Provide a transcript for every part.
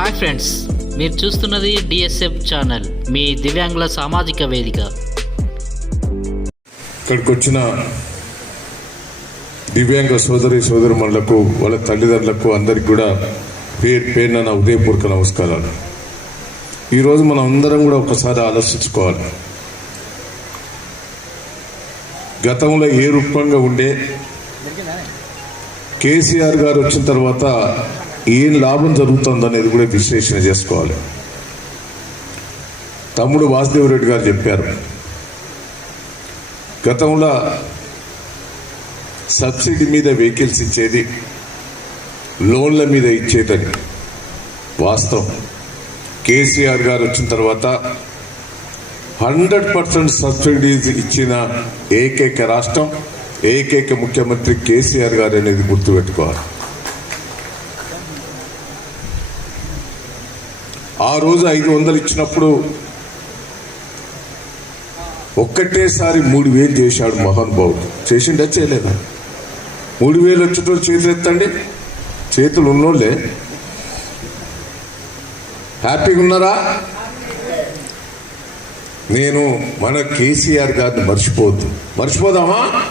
Hi friends మీరు చూస్తున్నది DSF channel మీ దివ్యాంగుల సామాజిక వేదిక. ఇక్కడికి వచ్చిన దివ్యాంగ సోదరి సోదరుమణులకు వాళ్ళ తల్లిదండ్రులకు అందరికి కూడా పేరు పేరున నా ఉదయపూర్వక నమస్కారాలు. ఈరోజు మనం అందరం కూడా ఒకసారి ఆలోచించుకోవాలి. గతంలో ఏ రూపంగా ఉండే కేసీఆర్ గారు వచ్చిన తర్వాత ఏం లాభం జరుగుతుంది అనేది కూడా విశ్లేషణ చేసుకోవాలి. తమ్ముడు వాసుదేవ్ రెడ్డి గారు చెప్పారు గతంలో సబ్సిడీ మీద వెహికల్స్ ఇచ్చేది లోన్ల మీద ఇచ్చేదని వాస్తవం. కేసీఆర్ గారు వచ్చిన తర్వాత హండ్రెడ్ పర్సెంట్ సబ్సిడీస్ ఇచ్చిన ఏకైక రాష్ట్రం ఏకైక ముఖ్యమంత్రి కేసీఆర్ గారు అనేది గుర్తుపెట్టుకోవాలి. ఆ రోజు ఐదు వందలు ఇచ్చినప్పుడు ఒక్కటేసారి మూడు వేలు చేశాడు మహానుభావుడు చేసిండే చేయలేదా? మూడు వేలు వచ్చేటోళ్ళు చేతులు ఎత్తండి. చేతులు ఉన్నోళ్ళే. హ్యాపీగా ఉన్నారా? నేను మన కేసీఆర్ గారిని మర్చిపోవద్దు మర్చిపోదామా?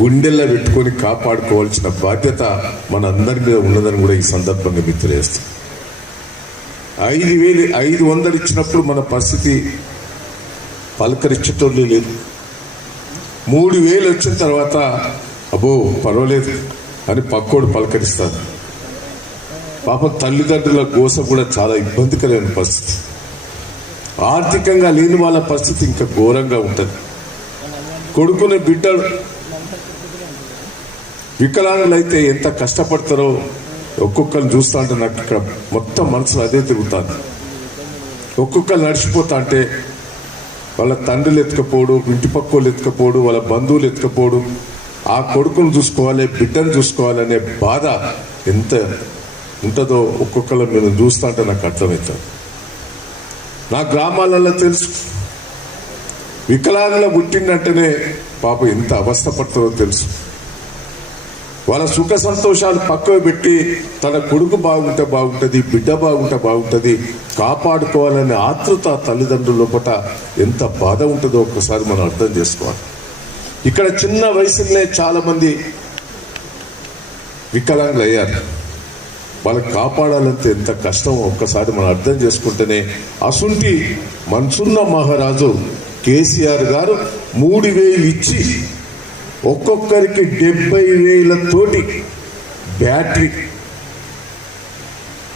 గుండెల్లో పెట్టుకొని కాపాడుకోవాల్సిన బాధ్యత మన అందరి మీద ఉన్నదని కూడా ఈ సందర్భంగా మీకు ఐదు వేలు ఐదు వందలు ఇచ్చినప్పుడు మన పరిస్థితి పలకరించటోళ్ళు లేదు మూడు వేలు వచ్చిన తర్వాత అబ్బో పర్వాలేదు అని పక్కోడు పలకరిస్తారు పాప తల్లిదండ్రుల కోసం కూడా చాలా ఇబ్బందికరమైన పరిస్థితి. ఆర్థికంగా లేని వాళ్ళ పరిస్థితి ఇంకా ఘోరంగా ఉంటుంది. కొడుకునే బిడ్డ వికలాంగులైతే అయితే ఎంత కష్టపడతారో ఒక్కొక్కరిని చూస్తా అంటే నాకు ఇక్కడ మొత్తం మనసులో అదే తిరుగుతుంది. ఒక్కొక్కరు నడిచిపోతా అంటే వాళ్ళ తండ్రులు ఎత్తుకపోడు ఇంటి పక్కలు ఎత్తుకపోడు వాళ్ళ బంధువులు ఎత్తుకపోడు ఆ కొడుకును చూసుకోవాలి బిడ్డను చూసుకోవాలనే బాధ ఎంత ఉంటుందో ఒక్కొక్కరు మీరు చూస్తా అంటే నాకు అర్థమవుతుంది. నా గ్రామాలలో తెలుసు. వికలాంగుల పుట్టిందంటేనే పాప ఎంత అవస్థపడతారో తెలుసు. వాళ్ళ సుఖ సంతోషాలు పక్కకు పెట్టి తన కొడుకు బాగుంటే బాగుంటుంది బిడ్డ బాగుంటే బాగుంటుంది కాపాడుకోవాలనే ఆతృత తల్లిదండ్రుల లోపల ఎంత బాధ ఉంటుందో ఒక్కసారి మనం అర్థం చేసుకోవాలి. ఇక్కడ చిన్న వయసులోనే చాలామంది వికలాంగులు అయ్యారు. వాళ్ళని కాపాడాలంటే ఎంత కష్టం ఒక్కసారి మనం అర్థం చేసుకుంటేనే అసుంటి మనసున్న మహారాజు కేసీఆర్ గారు మూడు వేలు ఇచ్చి ఒక్కొక్కరికి డెబ్బై వేలతోటి బ్యాటరీ.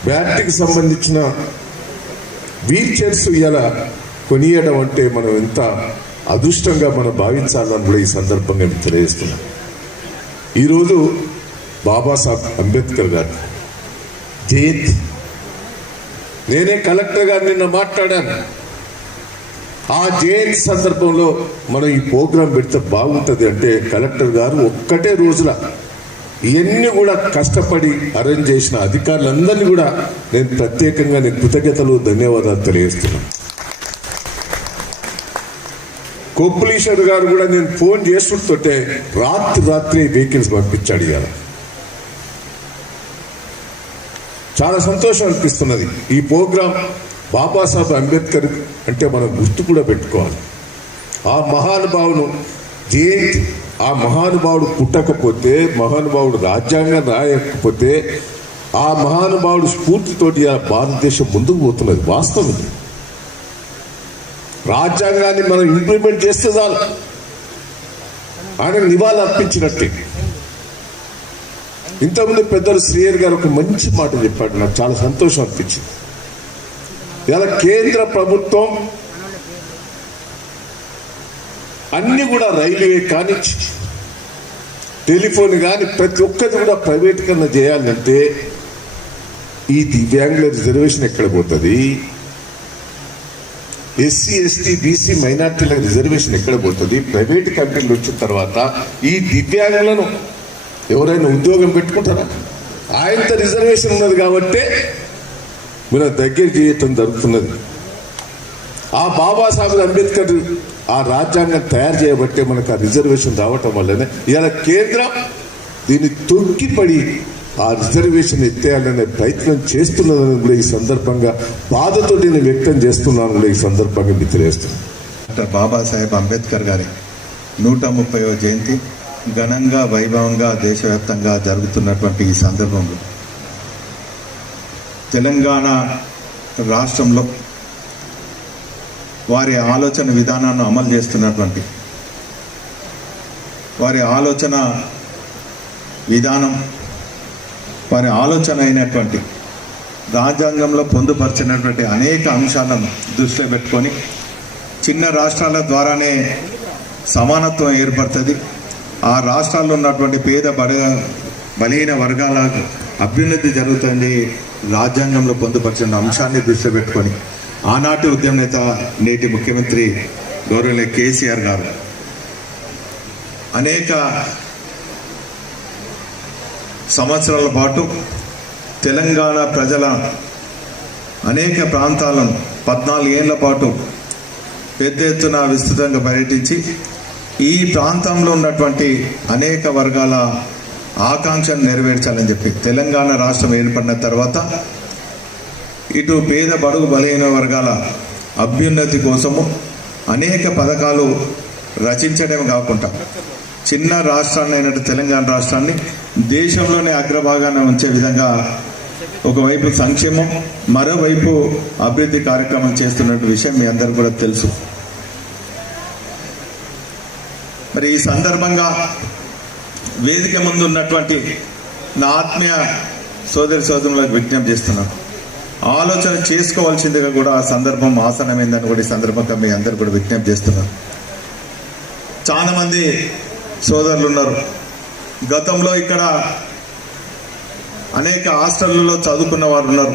బ్యాటరీకి సంబంధించిన వీల్ చైర్స్ ఇలా కొనియడం అంటే మనం ఎంత అదృష్టంగా మనం భావించాలని కూడా ఈ సందర్భంగా నేను తెలియజేస్తున్నాం. ఈరోజు బాబాసాహెబ్ అంబేద్కర్ గారు జయంతి. నేనే కలెక్టర్ గారు నిన్న మాట్లాడాను. ఆ జయంతి సందర్భంలో మనం ఈ ప్రోగ్రాం పెడితే బాగుంటుంది అంటే కలెక్టర్ గారు ఒక్కటే రోజుల ఇవన్నీ కూడా కష్టపడి అరేంజ్ చేసిన అధికారులందరినీ కూడా నేను ప్రత్యేకంగా నేను కృతజ్ఞతలు ధన్యవాదాలు తెలియజేస్తున్నాను. కొప్పులీశ్వర్ గారు కూడా నేను ఫోన్ చేస్తుంటే రాత్రి రాత్రి వెహికల్స్ పంపించాడు ఇవాళ. చాలా సంతోషం అనిపిస్తున్నది. ఈ ప్రోగ్రాం బాబాసాహెబ్ అంబేద్కర్ అంటే మనం గుర్తు కూడా పెట్టుకోవాలి. ఆ మహానుభావును జయంతి ఆ మహానుభావుడు పుట్టకపోతే మహానుభావుడు రాజ్యాంగం రాయకపోతే ఆ మహానుభావుడు స్ఫూర్తితోటి ఆ భారతదేశం ముందుకు పోతున్నది వాస్తవం రాజ్యాంగాన్ని మనం ఇంప్లిమెంట్ చేస్తే చాలు. ఆయన నివాళి అర్పించినట్టే. ఇంతకుముందు పెద్దలు శ్రీయర్ గారు ఒక మంచి మాట చెప్పాడు నాకు చాలా సంతోషం అనిపించింది. ఇలా కేంద్ర ప్రభుత్వం అన్ని కూడా రైల్వే కానీ టెలిఫోన్ కానీ ప్రతి ఒక్కటి కూడా ప్రైవేటీకరణ చేయాలంటే ఈ దివ్యాంగుల రిజర్వేషన్ ఎక్కడ పోతుంది? ఎస్సీ ఎస్టీ బీసీ మైనార్టీల రిజర్వేషన్ ఎక్కడ పోతుంది? ప్రైవేట్ కంపెనీలు వచ్చిన తర్వాత ఈ దివ్యాంగులను ఎవరైనా ఉద్యోగం పెట్టుకుంటారా? ఆయనతో రిజర్వేషన్ ఉన్నది కాబట్టే మన దగ్గర చేయటం జరుగుతున్నది ఆ బాబాసాహెబ్ అంబేద్కర్ ఆ రాజ్యాంగం తయారు చేయబట్టే మనకు ఆ రిజర్వేషన్ రావటం వల్లనే ఇలా కేంద్రం దీన్ని తొక్కిపడి ఆ రిజర్వేషన్ ఎత్తేయాలనే ప్రయత్నం చేస్తున్నదని కూడా ఈ సందర్భంగా బాధతో నేను వ్యక్తం చేస్తున్నాను కూడా ఈ సందర్భంగా మీకు తెలియజేస్తున్నాను. డాక్టర్ బాబాసాహెబ్ అంబేద్కర్ గారి నూట ముప్పైవ జయంతి ఘనంగా వైభవంగా దేశవ్యాప్తంగా జరుగుతున్నటువంటి ఈ సందర్భంలో తెలంగాణ రాష్ట్రంలో వారి ఆలోచన విధానాన్ని అమలు చేస్తున్నటువంటి వారి ఆలోచన విధానం వారి ఆలోచన అయినటువంటి రాజ్యాంగంలో పొందుపరిచినటువంటి అనేక అంశాలను దృష్టిలో పెట్టుకొని చిన్న రాష్ట్రాల ద్వారానే సమానత్వం ఏర్పడుతుంది. ఆ రాష్ట్రాల్లో ఉన్నటువంటి పేద బడ బలహీన వర్గాల అభ్యున్నతి జరుగుతుంది. రాజ్యాంగంలో పొందుపరిచిన అంశాన్ని దృష్టిలో పెట్టుకొని ఆనాటి ఉద్యమ నేత నేటి ముఖ్యమంత్రి గౌరవనీయ కేసీఆర్ గారు అనేక సంవత్సరాల పాటు తెలంగాణ ప్రజల అనేక ప్రాంతాలను పద్నాలుగు ఏళ్ళ పాటు పెద్ద ఎత్తున విస్తృతంగా పర్యటించి ఈ ప్రాంతంలో ఉన్నటువంటి అనేక వర్గాల ఆకాంక్షను నెరవేర్చాలని చెప్పి తెలంగాణ రాష్ట్రం ఏర్పడిన తర్వాత ఇటు పేద బడుగు బలహీన వర్గాల అభ్యున్నతి కోసము అనేక పథకాలు రచించడమే కాకుండా చిన్న రాష్ట్రాన్ని అయినట్టు తెలంగాణ రాష్ట్రాన్ని దేశంలోనే అగ్రభాగాన ఉంచే విధంగా ఒకవైపు సంక్షేమం మరోవైపు అభివృద్ధి కార్యక్రమం చేస్తున్నట్టు విషయం మీ అందరు కూడా తెలుసు. మరి ఈ సందర్భంగా వేదిక ముందు ఉన్నటువంటి నా ఆత్మీయ సోదరి సోదరులకు విజ్ఞప్తి చేస్తున్నాను. ఆలోచన చేసుకోవాల్సిందిగా కూడా ఆ సందర్భం ఆసనమైందని కూడా ఈ సందర్భంగా మీ అందరు కూడా విజ్ఞప్తి చేస్తున్నారు. చాలామంది సోదరులు ఉన్నారు. గతంలో ఇక్కడ అనేక హాస్టళ్ళలో చదువుకున్న వారు ఉన్నారు.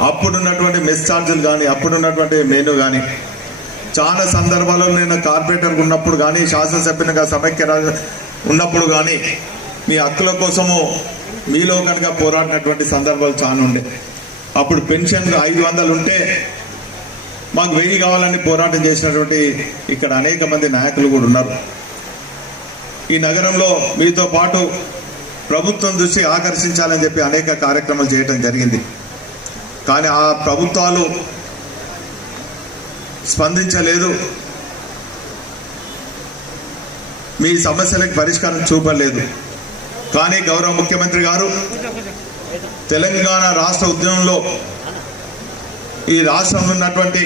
అప్పుడున్నటువంటి మెస్ ఛార్జీలు కానీ అప్పుడున్నటువంటి మెనూ కానీ చాలా సందర్భాల్లో నేను కార్పొరేటర్ ఉన్నప్పుడు కానీ శాసనసభ్యునిగా సమైక్య రాజ- ఉన్నప్పుడు కానీ మీ హక్కుల కోసము మీలో కనుక పోరాడినటువంటి సందర్భాలు చాలా ఉండే. అప్పుడు పెన్షన్ ఐదు వందలు ఉంటే మాకు వెయ్యి కావాలని పోరాటం చేసినటువంటి ఇక్కడ అనేక మంది నాయకులు కూడా ఉన్నారు. ఈ నగరంలో మీతో పాటు ప్రభుత్వం దృష్టి ఆకర్షించాలని చెప్పి అనేక కార్యక్రమాలు చేయడం జరిగింది. కానీ ఆ ప్రభుత్వాలు స్పందించలేదు. మీ సమస్యలకు పరిష్కారం చూపలేదు. కానీ గౌరవ ముఖ్యమంత్రి గారు తెలంగాణ రాష్ట్ర ఉద్యమంలో ఈ రాష్ట్రంలో ఉన్నటువంటి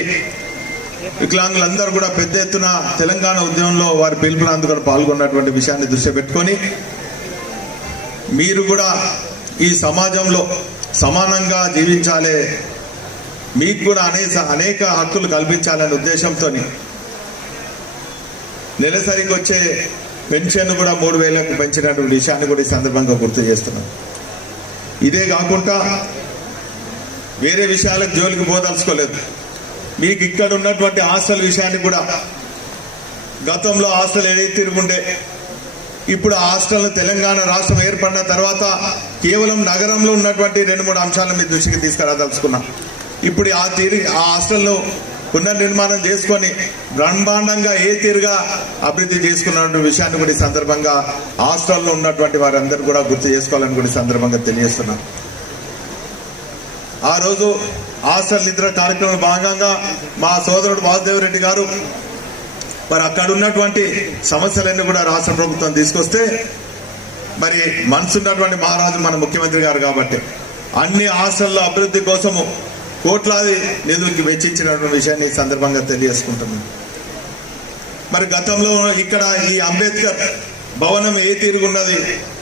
వికలాంగులందరూ కూడా పెద్ద ఎత్తున తెలంగాణ ఉద్యమంలో వారి పిలుపుని అందుకొని పాల్గొన్నటువంటి విషయాన్ని దృష్టి పెట్టుకొని మీరు కూడా ఈ సమాజంలో సమానంగా జీవించాలి మీకు కూడా అనేక అనేక హక్కులు కల్పించాలనే ఉద్దేశంతో నెలసరికి వచ్చే పెన్షన్ కూడా మూడు వేలకు పెంచినటువంటి విషయాన్ని కూడా ఈ సందర్భంగా గుర్తు చేస్తున్నాం. ఇదే కాకుండా వేరే విషయాలకు జోలికి పోదలుచుకోలేదు. మీకు ఇక్కడ ఉన్నటువంటి హాస్టల్ విషయాన్ని కూడా గతంలో హాస్టల్ ఏదైతే తిరుగుండే ఇప్పుడు ఆ హాస్టల్ తెలంగాణ రాష్ట్రం ఏర్పడిన తర్వాత కేవలం నగరంలో ఉన్నటువంటి రెండు మూడు అంశాలను మీ దృష్టికి తీసుకురాదలుచుకున్నాం. ఇప్పుడు ఆ తీరి ఆ హాస్టల్ను పునర్నిర్మాణం చేసుకొని బ్రహ్మాండంగా ఏ తీరుగా అభివృద్ధి చేసుకున్న విషయాన్ని కూడా ఈ సందర్భంగా హాస్టల్లో ఉన్నటువంటి వారందరూ కూడా గుర్తు చేసుకోవాలని కూడా సందర్భంగా తెలియజేస్తున్నాను. ఆ రోజు హాస్టల్ నిద్ర కార్యక్రమం భాగంగా మా సోదరుడు వాసుదేవ్ రెడ్డి గారు మరి అక్కడ ఉన్నటువంటి సమస్యలన్నీ కూడా రాష్ట్ర ప్రభుత్వం తీసుకొస్తే మరి మనసున్నటువంటి మహారాజు మన ముఖ్యమంత్రి గారు కాబట్టి అన్ని హాస్టల్ల అభివృద్ధి కోసము కోట్లాది నిధులకి వెచ్చించినటువంటి విషయాన్ని ఈ సందర్భంగా తెలియజేసుకుంటున్నాను. మరి గతంలో ఇక్కడ ఈ అంబేద్కర్ భవనం ఏ తీరుగున్నది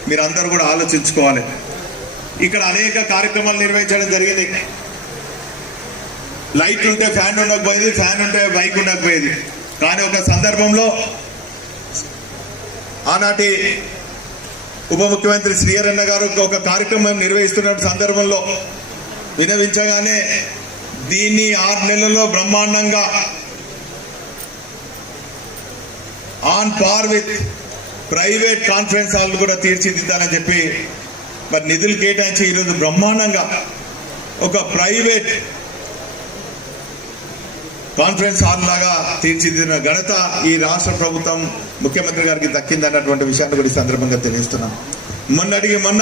మీరు అందరూ కూడా ఆలోచించుకోవాలి. ఇక్కడ అనేక కార్యక్రమాలు నిర్వహించడం జరిగింది. లైట్ ఉంటే ఫ్యాన్ ఉండకపోయేది ఫ్యాన్ ఉంటే బైక్ ఉండకపోయేది. కానీ ఒక సందర్భంలో ఆనాటి ఉప ముఖ్యమంత్రి శ్రీహరన్న గారు ఒక కార్యక్రమం నిర్వహిస్తున్న సందర్భంలో వినవించగానే దీన్ని ఆరు నెలల్లో బ్రహ్మాండంగా on par with private conference hall కూడా తీర్చిదిద్దాలని చెప్పి మరి నిధులు కేటాయించి ఈరోజు బ్రహ్మాండంగా ఒక ప్రైవేట్ కాన్ఫరెన్స్ హాల్ లాగా తీర్చిదిద్దిన ఘనత ఈ రాష్ట్ర ప్రభుత్వం ముఖ్యమంత్రి గారికి దక్కిందన్నటువంటి విషయాన్ని కూడా ఈ సందర్భంగా తెలియజేస్తున్నాం. మొన్నటికి మొన్న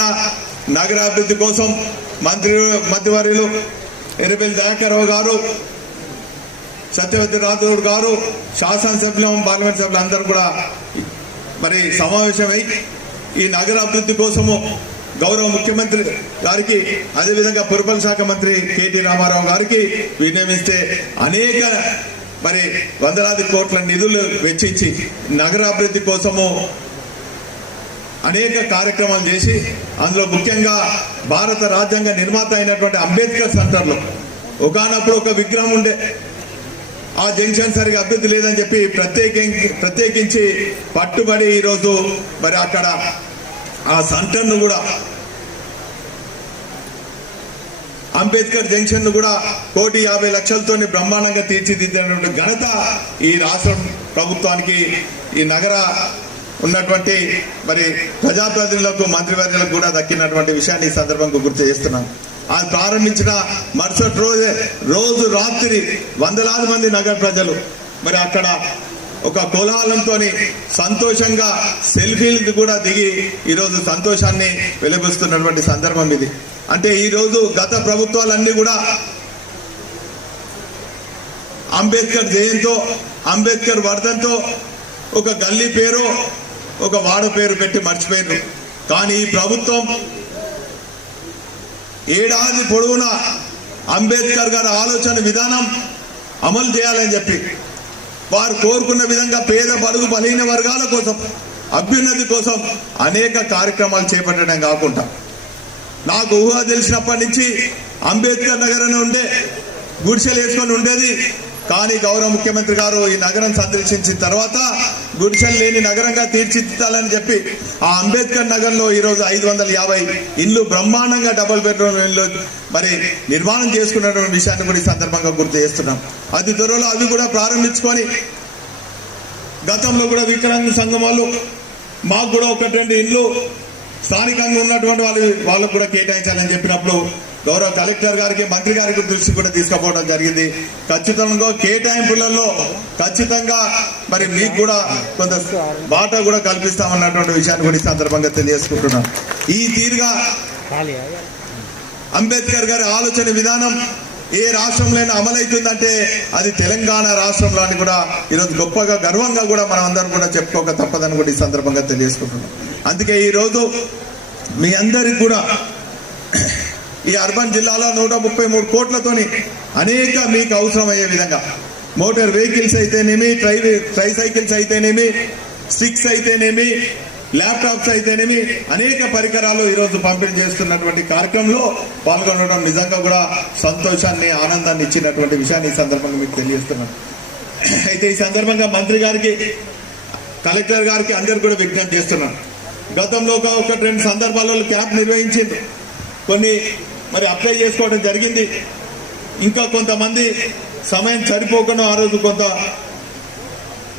నగరాభివృద్ధి కోసం మంత్రి మంత్రివర్యులు ఎర్రబెల్లి దయాకర్రావు గారు సత్యవతి రాథోడ్ గారు శాసనసభ్యులు పార్లమెంట్ సభ్యులు అందరూ కూడా మరి సమావేశమై ఈ నగర అభివృద్ధి కోసము గౌరవ ముఖ్యమంత్రి గారికి అదేవిధంగా పురపాలక శాఖ మంత్రి కేటీ రామారావు గారికి వినియోగిస్తే అనేక మరి వందలాది కోట్ల నిధులు వెచ్చించి నగరాభివృద్ధి కోసము అనేక కార్యక్రమాలు చేసి అందులో ముఖ్యంగా భారత రాజ్యాంగ నిర్మాత అయినటువంటి అంబేద్కర్ సెంటర్లో ఒకనప్పుడు ఒక విగ్రహం ఉండే. ఆ జంక్షన్ సరిగా అభివృద్ధి లేదని చెప్పి ప్రత్యేకించి ప్రత్యేకించి పట్టుబడి ఈరోజు మరి అక్కడ ఆ సెంటర్ను కూడా అంబేద్కర్ జంక్షన్ను కూడా కోటి యాభై లక్షలతోని బ్రహ్మాండంగా తీర్చిదిద్దినటువంటి ఘనత ఈ రాష్ట్ర ప్రభుత్వానికి ఈ నగర ఉన్నటువంటి మరి ప్రజాప్రతినిధులకు మంత్రివర్యులకు కూడా దక్కినటువంటి విషయాన్ని ఈ సందర్భంగా గుర్తు చేస్తున్నాను. అది ప్రారంభించిన మరుసటి రోజే రోజు రాత్రి వందలాది మంది నగర ప్రజలు మరి అక్కడ ఒక కోలాహలంతో సంతోషంగా సెల్ఫీలు కూడా దిగి ఈరోజు సంతోషాన్ని వెలిపిస్తున్నటువంటి సందర్భం ఇది. అంటే ఈరోజు గత ప్రభుత్వాలన్నీ కూడా అంబేద్కర్ జయంతో అంబేద్కర్ వర్ధంతో ఒక గల్లీ పేరు ఒక వాడ పేరు పెట్టి మర్చిపోయారు కానీ ఈ ప్రభుత్వం ఏడాది పొడవునా అంబేద్కర్ గారి ఆలోచన విధానం అమలు చేయాలని చెప్పి వారు కోరుకున్న విధంగా పేద పరుగు బలహీన వర్గాల కోసం అభ్యున్నతి కోసం అనేక కార్యక్రమాలు చేపట్టడం కాకుండా నాకు ఊహ తెలిసినప్పటి నుంచి అంబేద్కర్ నగర్ అని ఉండే గుడిసెలు వేసుకొని ఉండేది కానీ గౌరవ ముఖ్యమంత్రి గారు ఈ నగరం సందర్శించిన తర్వాత గుడిసెలు లేని నగరంగా తీర్చిదిద్దాలని చెప్పి ఆ అంబేద్కర్ నగర్లో ఈరోజు ఐదు వందల యాభై ఇల్లు బ్రహ్మాండంగా డబుల్ బెడ్రూమ్ ఇల్లు మరి నిర్మాణం చేసుకున్నటువంటి విషయాన్ని కూడా ఈ సందర్భంగా గుర్తు చేస్తున్నాం. అతి త్వరలో అవి కూడా ప్రారంభించుకొని గతంలో కూడా వికలాంగ సంఘం వాళ్ళు మాకు కూడా ఒకటి రెండు స్థానికంగా ఉన్నటువంటి వాళ్ళు వాళ్ళకు కూడా కేటాయించాలని చెప్పినప్పుడు గౌరవ కలెక్టర్ గారికి మంత్రి గారికి దృష్టి కూడా తీసుకుపోవడం జరిగింది. ఖచ్చితంగా కేటాయింపులలో ఖచ్చితంగా మరి మీకు కూడా కొంత బాట కూడా కల్పిస్తామన్నటువంటి విషయాన్ని కూడా ఈ సందర్భంగా తెలియజేసుకుంటున్నాం. ఈ తీరుగా అంబేద్కర్ గారి ఆలోచన విధానం ఏ రాష్ట్రంలోనే అమలవుతుందంటే అది తెలంగాణ రాష్ట్రంలో అని కూడా ఈరోజు గొప్పగా గర్వంగా కూడా మనం అందరం కూడా చెప్పుకోక తప్పదని కూడా ఈ సందర్భంగా తెలియజేసుకుంటున్నాం. అందుకే ఈరోజు మీ అందరికి కూడా ఈ అర్బన్ జిల్లాలో నూట ముప్పై మూడు కోట్లతోని అనేక మీకు అవసరమయ్యే విధంగా. మోటార్ వెహికల్స్ అయితేనేమి ట్రై ట్రై సైకిల్స్ అయితేనేమి స్టిక్స్ అయితేనేమి ల్యాప్టాప్స్ అయితేనేమి అనేక పరికరాలు ఈరోజు పంపిణీ చేస్తున్నటువంటి కార్యక్రమంలో పాల్గొనడం నిజంగా కూడా సంతోషాన్ని ఆనందాన్ని ఇచ్చినటువంటి విషయాన్ని ఈ సందర్భంగా మీకు తెలియజేస్తున్నాను. అయితే ఈ సందర్భంగా మంత్రి గారికి కలెక్టర్ గారికి అందరు కూడా విజ్ఞప్తి చేస్తున్నాను. గతంలో ఒక రెండు సందర్భాలలో క్యాంప్ నిర్వహించింది కొన్ని మరి అప్లై చేసుకోవడం జరిగింది. ఇంకా కొంతమంది సమయం సరిపోకుండా ఆ రోజు కొంత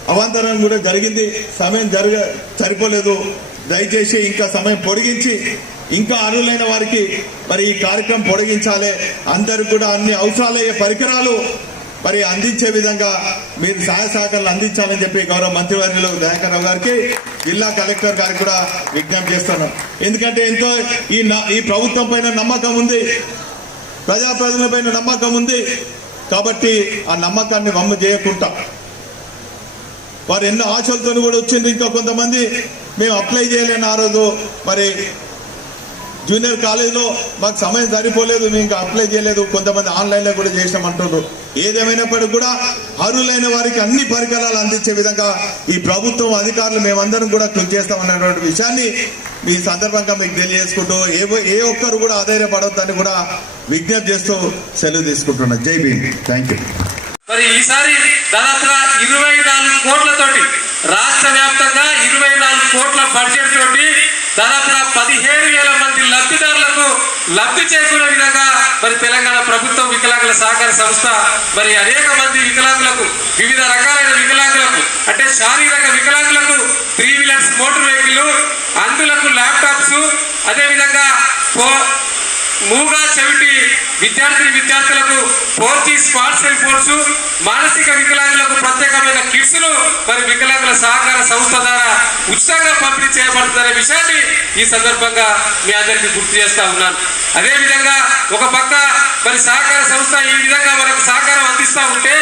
అవాంతరం కూడా జరిగింది. సమయం జరగ సరిపోలేదు. దయచేసి ఇంకా సమయం పొడిగించి ఇంకా అర్హులైన వారికి మరి ఈ కార్యక్రమం పొడిగించాలి. అందరికి కూడా అన్ని అవసరాలయ్యే పరికరాలు మరి అందించే విధంగా మీరు సహాయ సహకారాలు అందించాలని చెప్పి గౌరవ మంత్రివర్యులు దయాకర్రావు గారికి జిల్లా కలెక్టర్ గారికి కూడా విజ్ఞప్తి చేస్తున్నాం. ఎందుకంటే ఎంతో ఈ న- ఈ ప్రభుత్వం పైన నమ్మకం ఉంది. ప్రజాప్రతినిధుల పైన నమ్మకం ఉంది. కాబట్టి ఆ నమ్మకాన్ని వమ్మ చేయకుండా. వారు ఎన్నో ఆశలతో కూడా వచ్చింది ఇంకా కొంతమంది మేము అప్లై చేయలేని ఆ రోజు. మరి జూనియర్ కాలేజ్లో మాకు సమయం సరిపోలేదు మేము ఇంకా అప్లై చేయలేదు కొంతమంది ఆన్లైన్లో కూడా చేసినాం అంటున్నారు ఏదేమైనప్పటికీ కూడా అర్హులైన వారికి అన్ని పరికరాలు అందించే విధంగా ఈ ప్రభుత్వం అధికారులు మేమందరం కూడా కృషి చేస్తామన్నటువంటి విషయాన్ని మీ సందర్భంగా మీకు తెలియజేసుకుంటూ ఏ ఏ ఒక్కరు కూడా ఆధైర్యపడవద్దని కూడా విజ్ఞప్తి చేస్తూ సెలవు తీసుకుంటున్నాను జై భీమ్. Thank you. మరి ఈసారి దాదాపుగా ఇరవై నాలుగు కోట్లతోటి రాష్ట్ర వ్యాప్తంగా ఇరవై నాలుగు కోట్ల బడ్జెట్ తోటి దాదాపుగా పదిహేడు వేల మంది లబ్ధిదారులకు లబ్ధి చేకూరే విధంగా మరి తెలంగాణ ప్రభుత్వం వికలాంగుల సహకార సంస్థ మరి అనేక మంది వికలాంగులకు వివిధ రకాలైన వికలాంగులకు అంటే శారీరక వికలాంగులకు త్రీ వీలర్స్ మోటార్ వెహికల్ అందులకు ల్యాప్టాప్స్ అదేవిధంగా ఫో మూగా చెవిటి విద్యార్థి విద్యార్థులకు four G smart cell phones మానసిక వికలాంగులకు ప్రత్యేకమైన కిట్స్ను మరి వికలాంగుల సహకార సంస్థ ద్వారా ఉచితంగా పంపిణీ చేయబడుతుందనే విషయాన్ని ఈ సందర్భంగా మీ అందరికీ గుర్తు చేస్తా ఉన్నాను. అదేవిధంగా ఒక పక్క మరి సహకార సంస్థ ఈ విధంగా మనకు సహకారం అందిస్తూ ఉంటే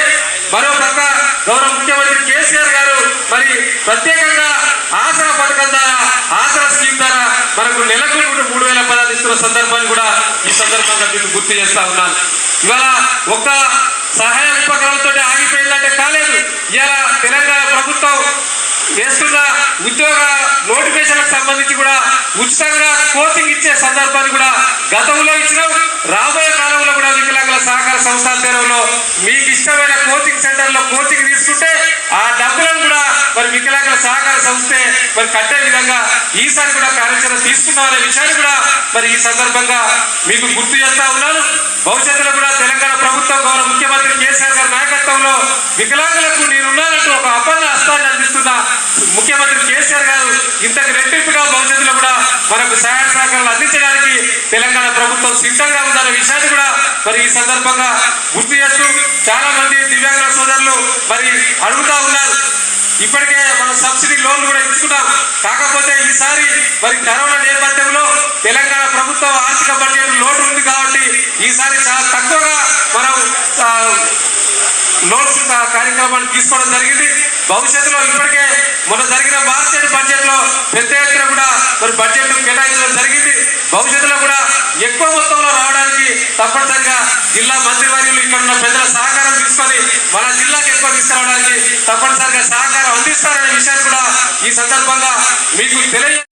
మరో పక్క గౌరవ ముఖ్యమంత్రి కేసీఆర్ గారు మరి ప్రత్యేకంగా ఆసరా పథకం ద్వారా ఆసరా స్కీమ్ ద్వారా మనకు నెలకు మూడు వేల పదాలు ఇస్తున్న సందర్భాన్ని కూడా ఈ సందర్భంగా మీకు గుర్తు చేస్తా ఉన్నాను. ఇవాళ ఒక్క సహాయ ఉపక్రమంతో ఆగిపోయిందంటే కాలేదు. ఇవాళ తెలంగాణ ప్రభుత్వం వేస్తున్న ఉద్యోగ నోటిఫికేషన్లకు సంబంధించి కూడా ఉచితంగా కోచింగ్ ఇచ్చే సందర్భాన్ని కూడా గతంలో ఇచ్చినాం రాబోయే కాలంలో కూడా వికలాంగుల సహకార సంస్థ ఆధ్వర్యంలో మీకు ఇష్టమైన కోచింగ్ సెంటర్లో కోచింగ్ తీసుకుంటే ఆ డబ్బులను కూడా మరి వికలాంగుల సహకార సంస్థే మరి కట్టే విధంగా ఈసారి కూడా కార్యాచరణ తీసుకున్నాం అనే విషయాన్ని కూడా మరి ఈ సందర్భంగా మీకు గుర్తు చేస్తా ఉన్నాను. భవిష్యత్తులో కూడా తెలంగాణ ప్రభుత్వం గౌరవ ముఖ్యమంత్రి కేసీఆర్ గారి నాయకత్వంలో వికలాంగులకు నేనున్నానంటూ ఒక అపన్న హస్తాన్ని అందిస్తున్న ముఖ్యమంత్రి కేసీఆర్ గారు ఇంతకు రెట్టింపుగా భవిష్యత్తులో కూడా మనకు సహాయ సహకారాలు అందించడానికి తెలంగాణ ప్రభుత్వం సిద్ధంగా ఉందన్న విషయాన్ని కూడా మరి ఈ సందర్భంగా గుర్తు చేస్తూ చాలా మంది దివ్యాంగుల సోదరులు మరి అడుగుతా ఉన్నారు. ఇప్పటికే మనం సబ్సిడీ లోన్లు కూడా ఇచ్చుకున్నాం. కాకపోతే ఈసారి మరి కరోనా నేపథ్యంలో తెలంగాణ ప్రభుత్వం ఆర్థిక బడ్జెట్ లోటు ఉంది కాబట్టి ఈసారి చాలా తక్కువగా మనం కార్యక్రమాన్ని తీసుకోవడం జరిగింది. భవిష్యత్తులో ఇప్పటికే మొన్న జరిగిన మార్కెట్ బడ్జెట్లో పెద్ద ఎత్తున కూడా మరి బడ్జెట్ కేటాయించడం జరిగింది. భవిష్యత్తులో కూడా ఎక్కువ మొత్తంలో రావడానికి తప్పనిసరిగా జిల్లా మంత్రివర్యులు ఇక్కడ ఉన్న పెద్దల సహకారం తీసుకొని మన జిల్లాకి ఎక్కువ తీసుకురావడానికి తప్పనిసరిగా సహకారం అందిస్తారనే విషయాన్ని కూడా ఈ సందర్భంగా మీకు తెలియ